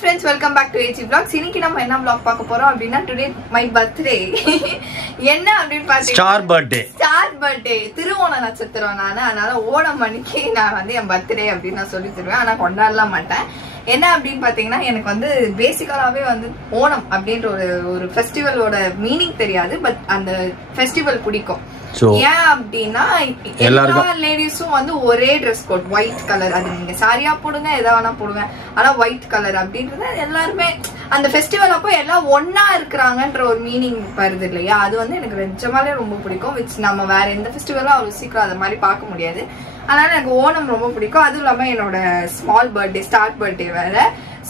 friends, welcome back to AG Vlogs. இன்னைக்கு நம்ம என்ன vlog பார்க்க போறோம் அப்படினா today my birthday. என்ன அப்படி பாத்தீங்க? Star birthday. திருவோண நட்சத்திரம் நானு. அதனால ஓணம் அன்னைக்கு நான் வந்து என் birthday அப்படி நான் சொல்லி தருவேன். ஆனா கொண்டாடலாம் மாட்டேன். என்ன அப்படினு பாத்தீங்கன்னா எனக்கு வந்து பேசிக்கலாவே வந்து ஓணம் அப்படின்ற ஒரு ஃபெஸ்டிவலோட மீனிங் தெரியாது. பட் அந்த ஃபெஸ்டிவல் பிடிக்கும். ஏன் அப்படின்னா எல்லா லேடிஸும் வந்து ஒரே ட்ரெஸ் கோட் ஒயிட் கலர். அது நீங்க சாரியா போடுங்க எதா வேணா போடுங்க, ஆனா ஒயிட் கலர் அப்படின்றது எல்லாருமே அந்த ஃபெஸ்டிவல் அப்போ எல்லாம் ஒன்னா இருக்கிறாங்கன்ற ஒரு மீனிங் வருது இல்லையா. அது வந்து எனக்கு நிஜமாலே ரொம்ப பிடிக்கும். விச் நம்ம வேற எந்த ஃபெஸ்டிவலும் அவ்வளவு சீக்கிரம் அதை மாதிரி பார்க்க முடியாது. அதனால எனக்கு ஓணம் ரொம்ப பிடிக்கும். அதுவும் இல்லாம என்னோட ஸ்மால் பர்த்டே ஸ்டார்ட் பர்த்டே வேற.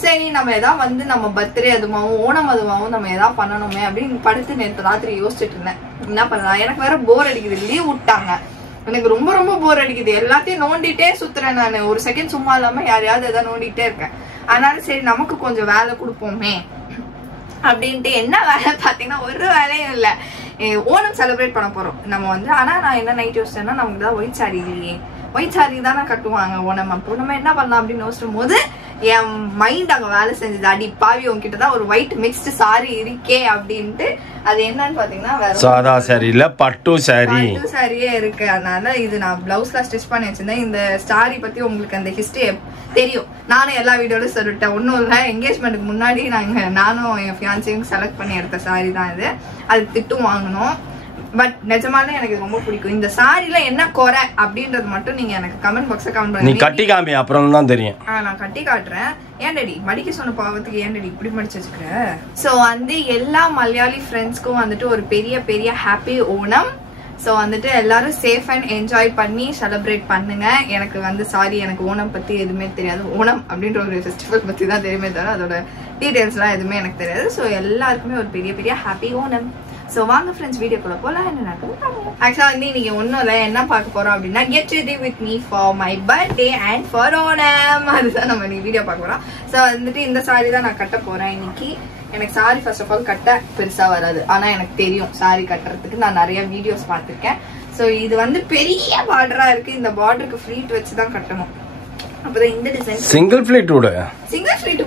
சரி நம்ம எதாவது வந்து நம்ம பர்த்டே அதுமாவும் ஓணம் அதுமாவும் நம்ம எதாவது பண்ணணுமே அப்படின்னு படுத்து நேற்று ராத்திரி யோசிச்சுட்டு இருந்தேன் என்ன பண்ணலாம். எனக்கு வேற போர் அடிக்குது, லீவ் விட்டாங்க. எனக்கு ரொம்ப ரொம்ப போர் அடிக்குது. எல்லாத்தையும் நோண்டிட்டே சுத்துறேன் நான். ஒரு செகண்ட் சும்மா இல்லாம யாரையாவது எதாவது நோண்டிட்டே இருக்கேன். அதனால சரி நமக்கு கொஞ்சம் வேலை கொடுப்போமே அப்படின்ட்டு என்ன வேலை பாத்தீங்கன்னா ஒரு வேலையும் இல்லை. ஓணம் செலிப்ரேட் பண்ண போறோம் நம்ம வந்து. ஆனா நான் என்ன நைட் யோசிச்சேன்னா நமக்கு தான் ஒயிட் சாரி இல்லையே, ஒயிட் சாரி தானே கட்டுவாங்க ஓணம். அப்போ நம்ம என்ன பண்ணலாம் அப்படின்னு யோசிக்கும் போது என் மைண்ட் அங்க வேலை செஞ்சது. அடி பாவி உங்ககிட்டதான் ஒரு ஒயிட் மிக்ஸ்டு சாரி இருக்கே அப்படின்ட்டு. அது என்னன்னு பாத்தீங்கன்னா சாதா சாரி இல்ல, பட்டு சாரியே இருக்கு. அதனால இது நான் பிளவுஸ்ல ஸ்டிச் பண்ணி வச்சிருந்தேன். இந்த சாரி பத்தி உங்களுக்கு அந்த ஹிஸ்டரி தெரியும். நானும் எல்லா வீடியோல சொல்லிட்டேன். ஒன்னும் இல்ல, என்கேஜ்மெண்ட்டுக்கு முன்னாடி நானும் என் ஃபியான்சியும் செலக்ட் பண்ணி எடுத்த சாரி தான் இது. அது திட்டும் வாங்கணும். பட் நிஜமாலே எனக்கு ரொம்ப பிடிக்கும். இந்த சாரில என்ன குறை அப்படின்றது மட்டும் நீங்க எனக்கு கமெண்ட் பாக்ஸ்ல கமெண்ட் பண்ணுங்க. நீ கட்டி காமி, அப்புறம் தான் தெரியும். நான் கட்டி காட்டுறேன். ஏன்டடி மடிக்க சொன்ன பாவத்துக்கு ஏன்டடி இப்படி மடிச்சு வச்சுக்கிற? சோ வந்து எல்லா மலையாளி ஃப்ரெண்ட்ஸ்க்கும் வந்துட்டு ஒரு பெரிய பெரிய ஹாப்பி ஓணம். ஸோ வந்துட்டு எல்லாரும் சேஃப் அண்ட் என்ஜாய் பண்ணி செலிப்ரேட் பண்ணுங்க. எனக்கு வந்து சாரி, எனக்கு ஓணம் பத்தி எதுவுமே தெரியாது. ஓணம் அப்படின்ற ஒரு ஃபெஸ்டிவல் பத்தி தான் தெரியுமே தவிர அதோட டீடைல்ஸ்லாம் எதுவுமே எனக்கு தெரியாது. ஸோ எல்லாருக்குமே ஒரு பெரிய பெரிய ஹாப்பி ஓணம். ஸோ வாங்க ஃப்ரெண்ட்ஸ் வீடியோக்குள்ள போகலாம். என்ன நடக்குது ஆக்சுவலாக வந்து இன்னைக்கு ஒன்றும் இல்லை. என்ன பார்க்க போறோம் அப்படின்னா get ready with me for my birthday and for Onam. அதுதான் நம்ம இன்னைக்கு வீடியோ பார்க்க போறோம். ஸோ வந்துட்டு இந்த சாரி தான் நான் கட்ட போறேன் இன்னைக்கு. எனக்கு சாரி ஃபர்ஸ்ட் ஆஃப் ஆல் கட்ட பெருசா வராது. ஆனா எனக்கு தெரியும் சாரி கட்டுறதுக்கு. நான் நிறைய வீடியோஸ் பார்த்திருக்கேன். ஸோ இது வந்து பெரிய பார்டரா இருக்கு. இந்த பார்டருக்கு ஃப்ளீட் வச்சுதான் கட்டணும். அப்பதான் இந்த டிசைன் சிங்கிள் ஃப்ளீட்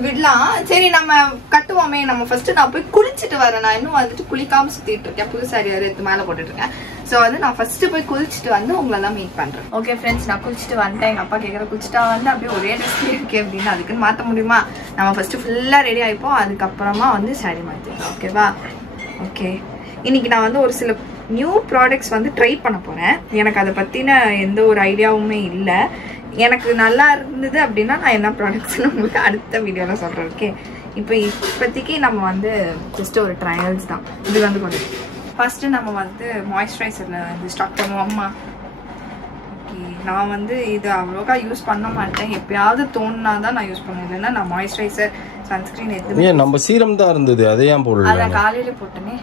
விடலாம். சரி நம்ம கட்டுவோமே. நம்ம ஃபர்ஸ்ட் நான் போய் குளிச்சுட்டு வரேன். நான் இன்னும் வந்துட்டு குளிக்காம சுத்திட்டு இருக்கேன். புது சாரி எடுத்து மேல போட்டுட்டு இருக்கேன். சோ வந்து நான் ஃபர்ஸ்ட் போய் குளிச்சுட்டு வந்து உங்களெல்லாம் மீட் பண்றேன். ஓகே ஃப்ரெண்ட்ஸ், நான் குளிச்சுட்டு வந்துட்டேன். எங்க அப்பா கேட்கற குளிச்சுட்டா வந்து அப்படியே ஒரே ட்ரெஸ் இருக்கு அப்படின்னு. அதுக்குன்னு மாத்த முடியுமா? நம்ம ஃபர்ஸ்ட் ஃபுல்லா ரெடி ஆயிப்போம். அதுக்கப்புறமா வந்து சாரி மாத்திக்கலாம். ஓகேவா? ஓகே, இன்னைக்கு நான் வந்து ஒரு சில நியூ ப்ராடக்ட்ஸ் வந்து ட்ரை பண்ண போறேன். எனக்கு அதை பத்தின எந்த ஒரு ஐடியாவுமே இல்லை. எனக்கு நல்லா இருந்தது அப்படின்னா நான் என்ன ப்ராடக்ட்ஸ்னு உங்களுக்கு அடுத்த வீடியோல சொல்றேன். ஓகே, இப்போதைக்கு நம்ம வந்து ஜஸ்ட் ஒரு ட்ரையல்ஸ் தான். இது வந்து கொஞ்சம் ஃபர்ஸ்ட் நம்ம வந்து மாய்ஸ்சரைசர்ல வந்து ஸ்டார்ட் பண்ணுவோம். அம்மா ஓகே, நான் வந்து இது அவ்வளோக்கா யூஸ் பண்ண மாட்டேன். எப்பயாவது தோணுனா தான் நான் யூஸ் பண்ணுவேன். இல்லைன்னா நான் மாய்ஸ்சரைசர் சன்ஸ்கிரீன் எதுவுமே. நம்ம சீரம் தான் இருந்தது, அதை ஏன் போடல? அதான் காலையில போட்டேனே.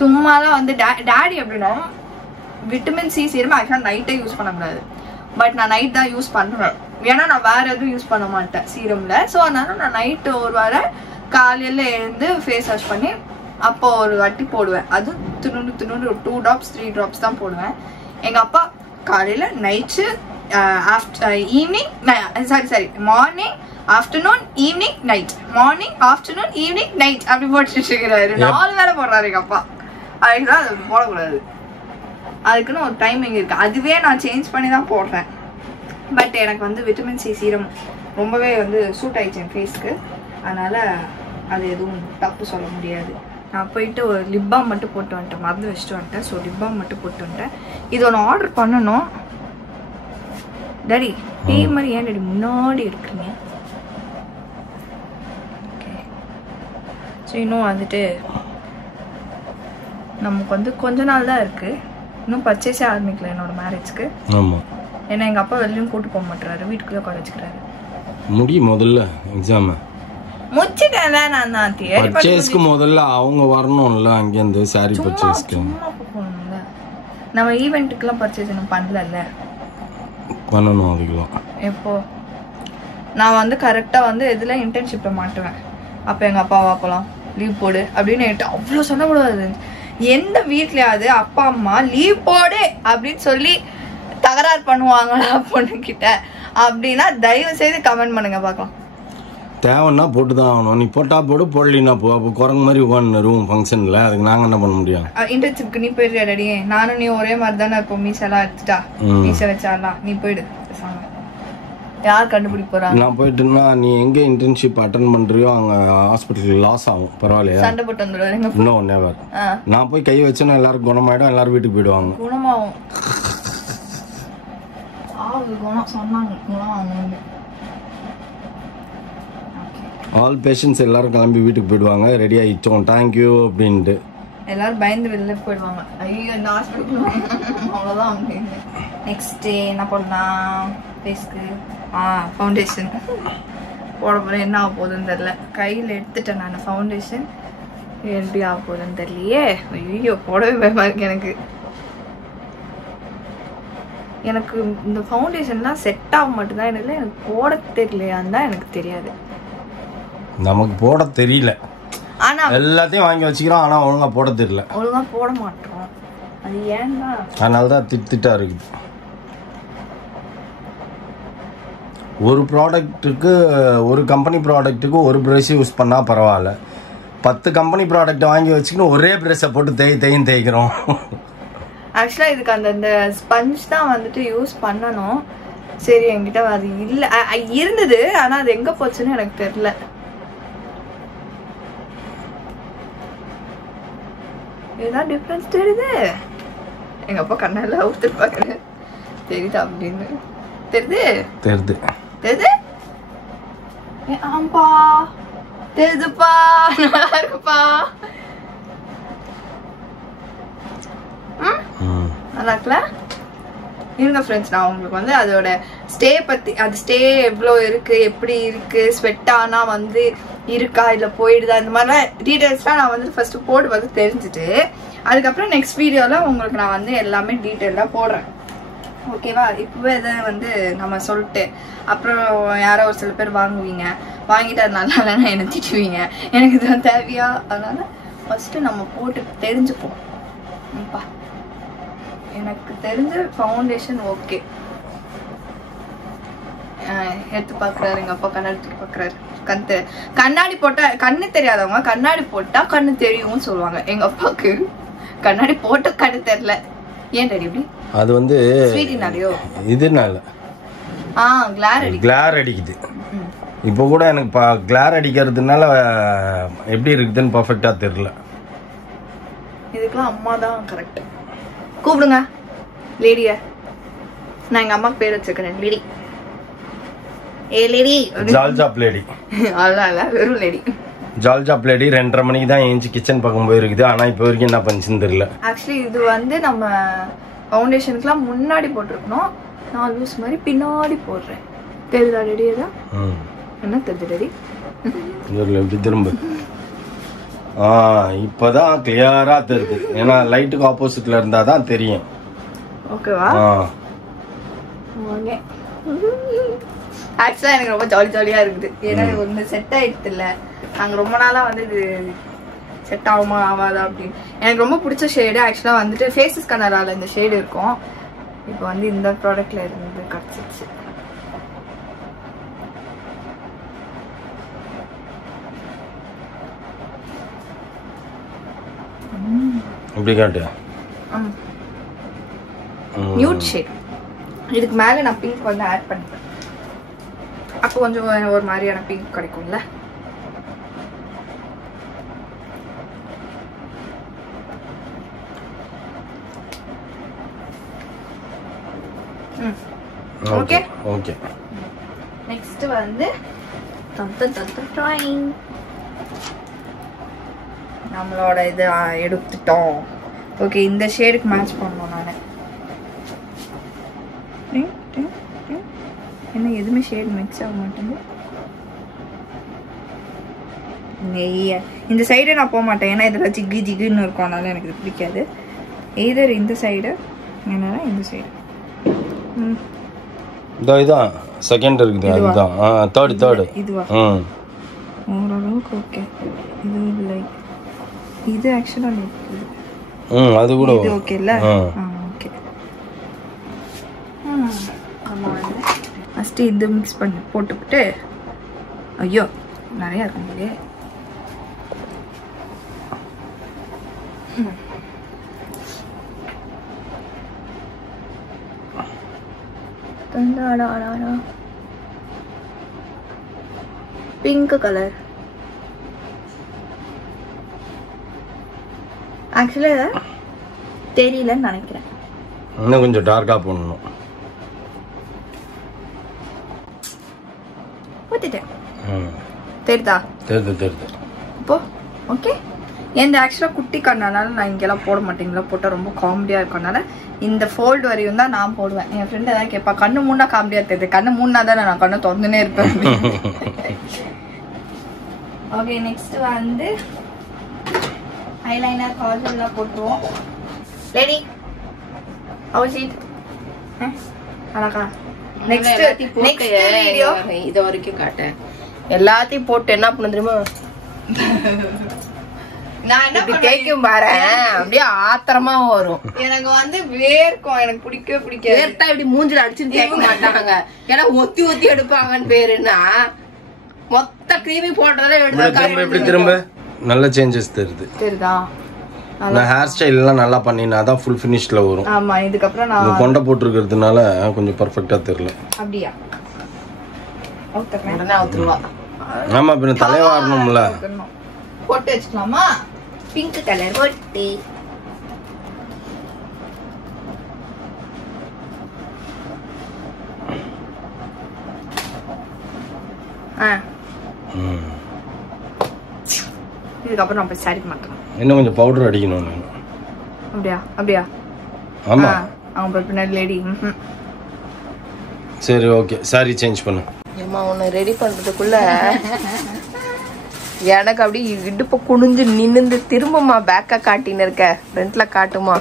சும்மாதான் வந்து டாடி அப்படின்னா விட்டமின் சி சீரம் ஆக்சுவலாக நைட்டே யூஸ் பண்ணக்கூடாது. பட் நான் நைட் தான் யூஸ் பண்றேன். ஏன்னா நான் வேற எதுவும் யூஸ் பண்ண மாட்டேன் சீரம்ல. ஸோ அதனால நான் நைட்டு ஒரு வாரம் காலையில எழுந்து ஃபேஸ் வாஷ் பண்ணி அப்போ ஒரு வாட்டி போடுவேன். அது துணுண்டு ஒரு 2 drops 3 drops தான் போடுவேன். எங்க அப்பா காலையில night evening sorry morning afternoon evening night, morning afternoon evening night அப்படி போட்டுட்டு இருக்கிறாரு. 4 வேலை போடுறாரு எங்க அப்பா. அதுக்குதான் அது போடக்கூடாது. அதுக்குன்னு ஒரு டைமிங் இருக்கு. அதுவே நான் சேஞ்ச் பண்ணி தான் போடுறேன். பட் எனக்கு வந்து விட்டமின் சி சீரம் ரொம்பவே வந்து சூட் ஆயிடுச்சு என் ஃபேஸ்க்கு. அதனால அது எதுவும் தப்பு சொல்ல முடியாது. நான் போயிட்டு ஒரு லிப் பாம் மட்டும் போட்டு வந்துட்டேன். மருந்து வச்சுட்டு வந்துட்டேன். ஸோ லிப் பாம் மட்டும் போட்டு வந்துட்டேன். இது ஒன்று ஆர்டர் பண்ணணும். டாடி இதே மாதிரி ஏன் டாடி முன்னாடி எடுக்கிறீங்க? ஓகே, ஸோ இன்னும் வந்துட்டு நமக்கு வந்து கொஞ்ச நாள் தான் இருக்கு. இன்னும் பர்ச்சேஸே ஆரம்பிக்கல என்னோட மேரேஜ்க்கு. ஆமா, ஏன்னா எங்க அப்பா வெளியும் கூட்டு போக மாட்டாரு, வீட்டுக்குள்ள குறைச்சிக்கிறாரு. முடியும் முதல்ல எக்ஸாம் முடிச்சிட்டேன். நான் தான் பர்ச்சேஸ்க்கு முதல்ல அவங்க வரணும்ல, அங்க இருந்து சாரி பர்ச்சேஸ்க்கு போகணும்ல. நம்ம ஈவென்ட்டுக்குலாம் பர்ச்சேஸ் இன்னும் பண்ணல. பண்ணணும் அதுக்கெல்லாம். எப்போ நான் வந்து கரெக்டா வந்து எதுல இன்டர்ன்ஷிப்ல மாட்டுவேன். அப்ப எங்க அப்பா வாப்பலாம் லீவ் போடு அப்படின்னு அவ்வளோ சொல்லக்கூடாது. எந்த வீட்லயாவது அப்பா அம்மா லீவ் போடு அப்படின்னு சொல்லி தகராறு பண்ணுவாங்களா பொண்ணு கிட்ட அப்படின்னா தயவு செய்து கமெண்ட் பண்ணுங்க பார்க்கலாம். தேவைன்னா போட்டு தான் ஆகணும். நீ போட்டா போடு, போடலின்னா போ. அப்போ குரங்கு மாதிரி உட்காந்து ரூம் ஃபங்க்ஷனில் அதுக்கு நாங்கள் என்ன பண்ண முடியும்? இன்டர்ன்ஷிப்க்கு நீ போயிடுறியா டாடி? நானும் நீ ஒரே மாதிரி தானே இருப்போம். மீசெல்லாம் எடுத்துட்டா மீசை வச்சாலாம். நீ போயிடு. யார் கண்டுபிடிக்க போறாங்க? நான் போயிட்டுன்னா நீ எங்கே இன்டர்ன்ஷிப் அட்டன் பண்ணுறியோ அங்கே ஹாஸ்பிட்டலுக்கு லாஸ் ஆகும். பரவாயில்லையா? சண்டை போட்டு வந்துடுவாங்க. இன்னும் நெவர். நான் போய் கை வச்சேன்னா எல்லாரும் குணமாயிடும், எல்லாரும் வீட்டுக்கு போயிடுவாங்க. குணமாகும். குணம் சொன்னாங்க, குணம். ஆல் பேஷண்ட்ஸ் எல்லாரும் கிளம்பி வீட்டுக்கு போயிடுவாங்க. ரெடி ஆகிட்டோம் தேங்க்யூ அப்படின்ட்டு எல்லாரும் பயந்து வெளில போயிடுவாங்க. ஐயோ இந்த ஹாஸ்பிட்டல் அவ்வளோதான். நெக்ஸ்ட் என்ன பண்ணலாம்? ஃபேஸ்க்கு ஃபவுண்டேஷன் போட போகிறேன். என்ன ஆக போகுதுன்னு தெரில. கையில் எடுத்துட்டேன் நான் ஃபவுண்டேஷன். எப்படி ஆக போகுதுன்னு தெரியலையே. ஐயோ போடவே பயமா இருக்கு எனக்கு. எனக்கு இந்த ஃபவுண்டேஷன்லாம் செட் ஆக மட்டும்தான். எனக்கு போட தெரியலையான்னு தான் எனக்கு தெரியாது. நமக்கு போட தெரியல, ஆனா எல்லாத்தையும் வாங்கி வச்சுக்கிறோம், ஆனா ஒழுங்கா போட தெரியல. ஒழுங்கா போட மாட்டோம். அது ஏன்னா அதனாலதான் திட்டா இருக்குது. ஒரு ப்ராடக்ட்டுக்கு, ஒரு கம்பெனி ப்ராடக்ட்டுக்கு ஒரு ப்ரஷ் யூஸ் பண்ணா பரவாயில்ல. 10 கம்பெனி ப்ராடக்ட் வாங்கி வச்சுக்கணும், ஒரே ப்ரஷை போட்டு தேய்க்கிறோம். ஆக்சுவலா இதுக்கு அந்த ஸ்பஞ்ச் தான் வந்துட்டு யூஸ் பண்ணணும். சரி என்கிட்ட அது இல்ல, இருந்தது, ஆனா அது எங்க போச்சுன்னு எனக்கு தெரியல. ஏதாவது டிஃபரன்ஸ் தெரியுது? எங்க அப்பா கண்ணால ஊத்து பாக்குறேன். தெரியுதா அப்படின்னு? தெரியுது தெரியுது தெரியுது. ஆம்பா தெரியுதுப்பா. நல்லா இருக்குப்பா. நல்லா இருக்குல்ல? இருங்க ஃப்ரெண்ட்ஸ், நான் உங்களுக்கு வந்து அதோட ஸ்டே பற்றி, அது ஸ்டே எவ்வளோ இருக்குது, எப்படி இருக்குது, ஸ்வெட் ஆனால் வந்து இருக்கா இல்லை போயிடுதா, இந்த மாதிரிலாம் டீட்டெயில்ஸ்லாம் நான் வந்து ஃபஸ்ட்டு போட்டு வந்து தெரிஞ்சுட்டு அதுக்கப்புறம் நெக்ஸ்ட் வீடியோவில் உங்களுக்கு நான் வந்து எல்லாமே டீட்டெயிலாக போடுறேன். ஓகேவா? இப்போவே இதை வந்து நம்ம சொல்லிட்டு அப்புறம் யாரோ ஒரு சில பேர் வாங்குவீங்க, வாங்கிட்டு அது நல்லா இல்லைன்னா என்னை திட்டுவீங்க. எனக்கு இது தேவையா? அதனால் ஃபஸ்ட்டு நம்ம போட்டு தெரிஞ்சுப்போம். அப்பா எனக்கு தெரிஞ்ச ஃபவுண்டேஷன் ஓகே. எடுத்து பார்க்குறாரு எங்கள் அப்பா, கண்ணாடி தூக்கி பார்க்குறாரு. கண்ணாடி போட்டால் கண்ணு தெரியாதவங்க கண்ணாடி போட்டால் கண்ணு தெரியும்னு சொல்லுவாங்க. எங்கள் அப்பாவுக்கு கண்ணாடி போட்ட கண்ணு தெரியல. ஏன் டாடி இப்படி? அது வந்து ஸ்வீட்டினாலையோ இதனால கிளார் அடிக்குது. இப்போ கூட எனக்கு கிளார் அடிக்கிறதுனால எப்படி இருக்குதுன்னு பர்ஃபெக்டாக தெரியல. இதுக்கெல்லாம் அம்மா தான் கரெக்ட். கூப்பிடுங்க லேடிய. நான் எங்க அம்மாக்கு பேர் வச்சிருக்கேன், லேடி. ஏ லேடி, ஜால்ஜாப் லேடி. அல்ல வெறும் லேடி. ஜால்ஜாப் லேடி 2:30 மணிக்கு தான் ஏஞ்சி கிச்சன் பக்கம் போயிருக்குது. ஆனா இப்போ வரைக்கும் என்ன பண்ணுச்சுன்னு தெரியல. ஆக்சுவலி இது வந்து நம்ம ஃபவுண்டேஷனுக்குலாம் முன்னாடி போட்டிருக்கணும். நான் லூஸ் மாதிரி பின்னாடி போடுறேன். தெரியுதா லேடி? ஏதா என்ன தெரியுது லேடி? எப்படி திரும்ப இப்பதான் கிளியரா தெரியுது. ஏன்னா லைட்டுக்கு ஆப்போசிட்ல இருந்தா தான் தெரியும். ஓகேவா? ஆக்சுவலா எனக்கு ரொம்ப ஜாலியா இருக்குது. ஏன்னா ஒண்ணு செட் ஆயிடுது இல்ல. நாங்க ரொம்ப நாளா வந்து இது செட் ஆகுமா ஆகாதா அப்படின்னு. எனக்கு ரொம்ப பிடிச்ச ஷேடு ஆக்சுவலா வந்துட்டு ஃபேஸஸ் கனரால இந்த ஷேடு இருக்கும். இப்போ வந்து இந்த ப்ராடக்ட்ல இருந்து கிடைச்சிச்சு. இப்படி காட்டு. Nude shade. இதுக்கு மேல நான் பிங்க் வந்து ஆட் பண்ணிப்பேன். அப்போ கொஞ்சம் ஒரு மாதிரியான பிங்க் கிடைக்கும்ல. Okay okay. நெக்ஸ்ட் வந்து ட்ராயிங். நம்மளோட இது எடுத்துட்டோம். ஓகே, இந்த ஷேடுக்கு மேட்ச் பண்ணணும். நான் என்ன எதுவுமே ஷேட் மிக்ஸ் ஆக மாட்டேங்குது. இந்த சைடு நான் போக மாட்டேன், ஏன்னா இதில் ஜிகு ஜிகுன்னு இருக்கும். அதனால எனக்கு இது பிடிக்காது. எய்தர் இந்த சைடு என்னன்னா இந்த சைடு. இதான் செகண்ட் இருக்குது. அதுதான் தேர்ட். இதுவா? ஓரளவுக்கு ஓகே. இது லைக் இது ஆக்சுவலா இருக்குது. அது கூட இது ஓகே இல்ல? ஓகே. ஆமா, ஃபர்ஸ்ட் இது மிக்ஸ் பண்ணி போட்டுட்டு. ஐயோ நிறைய இருக்கு. Pink colour. ஆக்சுவலா தெரியலன்னு நினைக்கிறேன். இன்னும் கொஞ்சம் டார்க்கா போடணும். தெரியுதா? தெரியுது. இப்போ ஓகே. எந்த ஆக்சுவலா குட்டி கண்ணால நான் இங்கெல்லாம் போட மாட்டேங்களா, போட்டா ரொம்ப காமெடியா இருக்கனால இந்த ஃபோல்டு வரையும் தான் நான் போடுவேன். என் ஃப்ரெண்ட் ஏதாவது கேட்பா, கண்ணு மூணா காமெடியா தெரியுது, கண்ணு மூணா தானே நான் கண்ணை திறந்துனே இருப்பேன். ஓகே, நெக்ஸ்ட் வந்து ஐலைனர் காஜல்லாம் போட்டுருவோம். லேடி அவர் சீட் அழகா. நெக்ஸ்ட் வீடியோ இது வரைக்கும் காட்டேன். எல்லாத்தையும் போட்டு என்ன பண்ண தெரியுமா, நான் என்ன கேக்கும் பாரு, அப்படியே ஆத்திரமா வரும். எனக்கு வந்து வேர்க்கும், எனக்கு பிடிக்காது. வேர்த்தா இப்படி மூஞ்சில அடிச்சுன்னு கேட்க மாட்டாங்க. ஏன்னா ஒத்தி ஒத்தி எடுப்பாங்கன்னு பேருன்னா மொத்த கிரீமி போட்டதெல்லாம் எடுத்து திரும்ப நல்ல சேஞ்சஸ் தெரியுதா? நான் ஹேர் ஸ்டைல் எல்லாம் நல்லா பண்ணினா தான் ஃபுல் ஃபினிஷ்ல வரும். ஆமா, இதுக்கு அப்புறம் நான் கொண்ட போட்டுக்கிறதுனால கொஞ்சம் பெர்ஃபெக்ட்டா தெரியல. அப்படியே உடனே அவுத்துருவா. ஆமா, பின்ன தலை வாரணும்ல. போட்டு வச்சுக்கலாமா? பிங்க் கலர் போட்டு இதுக்கப்புறம் நம்ம சாரி மாட்டோம். இன்னும் கொஞ்சம் பவுடர் அடிக்கணும். அப்படியா? ஆமா, அவங்க பின்னாடி லேடி. சரி, ஓகே, சாரி சேஞ்ச் பண்ணு. ஏமா உன்னை ரெடி பண்றதுக்குள்ள எனக்கு அப்படி இடுப்பு குனிஞ்சு நின்னு திரும்பமா பேக்கா காட்டின்னு இருக்க. ஃப்ரண்ட்ல காட்டுமா?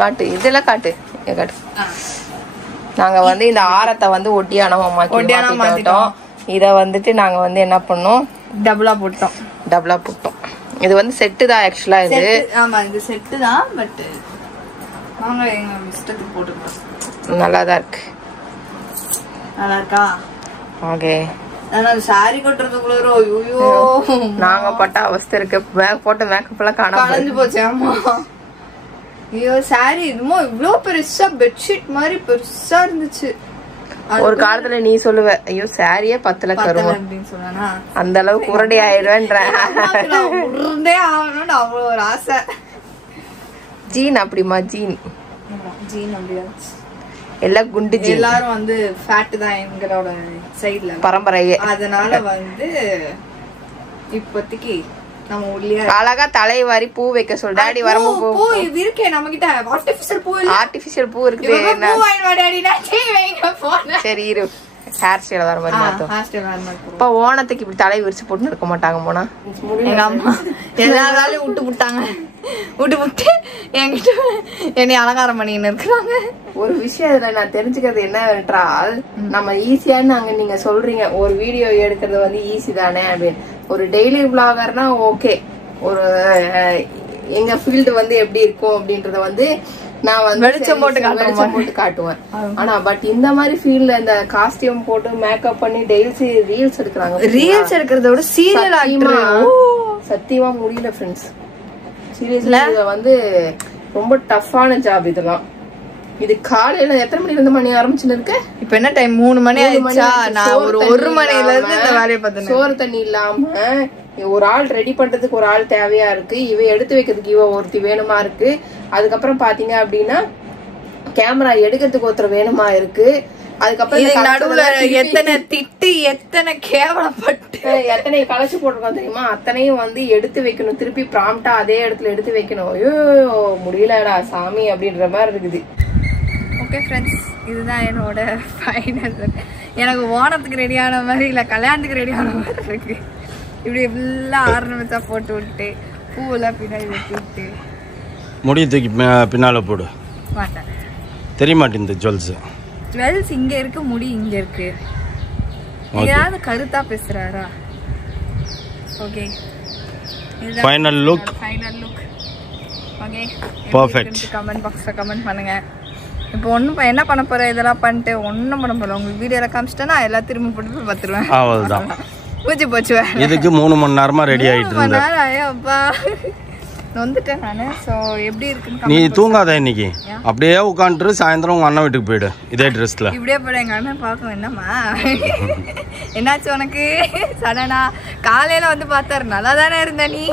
காட்டு. இதெல்லாம் காட்டு. நாங்க வந்து இந்த ஆரத்தை வந்து ஒட்டியானமா மாத்திட்டோம். இத வந்துட்டு நாங்க வந்து என்ன பண்ணோம், டபுளா போட்டோம். இது வந்து செட்டு தான் ஆக்சுவலா. இது ஆமா, இது செட்டு தான். பட் நாங்க எங்க இஷ்டத்துக்கு போட்டுக்கிட்டோம். நல்லாதான் இருக்கு. நல்லா இருக்கா? ஓகே. சாரி கட்டுறதுக்குள்ள ஐயோ நாங்க பட்ட அவஸ்தை இருக்கு. போட்ட மேக்கப் எல்லாம் கலைஞ்சு போச்சு. ஆமா, ஐயோ சாரி இதுமோ இவ்வளவு பெருசா பெட்ஷீட் மாதிரி பெருசா இருந்துச்சு. ஒரு காலத்துல நீ சொல்லுவ, ஐயோ சாரியே 10 லட்சம் அப்படின்னு சொன்னா அந்த அளவுக்கு உருண்டை ஆயிடுவேன்ற. உருண்டே ஆகணும்னு அவ்வளவு ஒரு ஆசை. ஜீன் அப்படிமா? ஜீன் அப்படியா? எல்லாம் குண்டு ஜீன். எல்லாரும் வந்து ஃபேட் தான் எங்களோட சைடுல பரம்பரையே. அதனால வந்து இப்போதைக்கு நம்ம உள்ளே அழகா தலைவாரி பூ வைக்க சொல்ல. டாடி வரும்போது பூ இது இருக்கே நம்ம கிட்ட. ஆர்டிபிஷியல் பூ இருக்கு. சரி இரு, ஹேர் ஸ்டைல வர மாதிரி மாத்தோம். இப்ப ஓணத்துக்கு இப்படி தலை விரிச்சு போட்டு இருக்க மாட்டாங்க போனா. எங்க அம்மா எல்லா வேலையும் விட்டு என்கிட்ட என்னை அலங்காரம் பண்ணின்னு இருக்கிறாங்க. ஒரு விஷயம் இதுல நான் தெரிஞ்சுக்கிறது என்னவென்றால், நம்ம ஈஸியான்னு அங்க நீங்க சொல்றீங்க ஒரு வீடியோ எடுக்கிறது வந்து ஈஸி தானே அப்படின்னு. ஒரு டெய்லி விளாகர்னா ஓகே, ஒரு எங்க ஃபீல்டு வந்து எப்படி இருக்கும் அப்படின்றத வந்து நான் வந்து வெளிச்சம் போட்டு காட்டுவேன். ஆனா பட் இந்த மாதிரி ஃபீல்ட்ல இந்த காஸ்டியூம் போட்டு மேக்கப் பண்ணி டெய்லி ரீல்ஸ் எடுக்கிறாங்க. ரீல்ஸ் எடுக்கிறத விட சீரியல் சத்தியமா முடியல ஃப்ரெண்ட்ஸ். சீரியஸ்ல வந்து ரொம்ப டஃப்பான ஜாப் இதெல்லாம். இது காலையில எத்தனை மணில இருந்து மணி ஆரம்பிச்சுன்னு இருக்கு? இப்ப என்ன டைம்? 3 மணி ஆயிடுச்சா? நான் ஒரு மணில இருந்து இந்த வேலையை பார்த்தேன். சோறு தண்ணி இல்லாம ஒரு ஆள் ரெடி பண்றதுக்கு ஒரு ஆள் தேவையா இருக்கு. இவ எடுத்து வைக்கிறதுக்கு இவ ஒருத்தி வேணுமா இருக்கு. அதுக்கப்புறம் பாத்தீங்க அப்படின்னா கேமரா எடுக்கிறதுக்கு ஒருத்தர் வேணுமா இருக்கு. அதுக்கப்புறம் நடுவுல எத்தனை திட்டு, எத்தனை கேவலப்பட்டு, எத்தனை கலைச்சு போட்டிருக்கோம் தெரியுமா? அத்தனையும் வந்து எடுத்து வைக்கணும். திருப்பி ப்ராம்ப்டா அதே இடத்துல எடுத்து வைக்கணும். ஐயோ முடியலடா சாமி அப்படின்ற மாதிரி இருக்குது. ஓகே ஃப்ரெண்ட்ஸ், இதுதான் என்னோட ஃபைனல். எனக்கு ஓணத்துக்கு ரெடியான மாதிரி இல்லை, கல்யாணத்துக்கு ரெடியான மாதிரி இருக்கு. இப்படி ஃபுல்லா ஆர்னமெண்ட்ஸா போட்டு விட்டு பூவெல்லாம் பின்னாடி வெட்டி விட்டு முடி தூக்கி பின்னால போடு. மாட்டேன், தெரிய மாட்டேங்குது. ஜுவல்ஸ் இங்க இருக்கு, முடி இங்க இருக்கு. ஏதாவது கருத்தா பேசுறாரா? Okay, final look. Okay, perfect. கமெண்ட் பாக்ஸ்ல கமெண்ட் பண்ணுங்க. இப்போ ஒன்றும் என்ன பண்ண போகிறேன் இதெல்லாம் பண்ணிட்டு ஒன்றும் பண்ண போகிறேன். உங்களுக்கு வீடியோவில் காமிச்சிட்டேன்னா எல்லாம் திரும்ப போட்டு போய் பார்த்துருவேன். அவ்வளோதான். பூச்சி போச்சு. இதுக்கு 3 மணி நேரமா ரெடி ஆகிட்டு இருந்தேன். அப்பா வந்துட்டேன் நான். ஸோ எப்படி இருக்குன்னு நீ தூங்காத இன்னைக்கு, அப்படியே உட்காந்துட்டு சாயந்தரம் உங்க அண்ணன் வீட்டுக்கு போயிடு இதே ட்ரெஸ்ல. இப்படியே போய்டு. எங்கள் அண்ணன் பார்க்கும் என்னம்மா என்னாச்சு உனக்கு சடனா காலையில் வந்து பார்த்தாரு நல்லா தானே இருந்த நீ.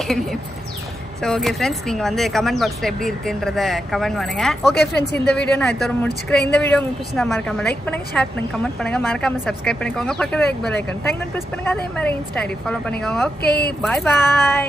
ஸோ ஓகே ஃப்ரெண்ட்ஸ், நீங்கள் வந்து கமெண்ட் பாக்ஸில் எப்படி இருக்குன்றத கமெண்ட் பண்ணுங்க. ஓகே ஃப்ரெண்ட்ஸ், இந்த வீடியோ நான் இதோட முடிச்சுக்கிறேன். இந்த வீடியோ உங்களுக்கு பிடிச்சா மறக்காம லைக் பண்ணுங்கள், ஷேர் பண்ணுங்கள், கமெண்ட் பண்ணுங்கள், மறக்காம சப்ஸ்கிரைப் பண்ணிக்கோங்க. பக்கத்தில் பெல் ஐக்கான் ப்ரெஸ் பண்ணுங்கள். அதே மாதிரி இன்ஸ்டா ஐடி ஃபாலோ பண்ணிக்கோங்க. ஓகே, பாய் பாய்.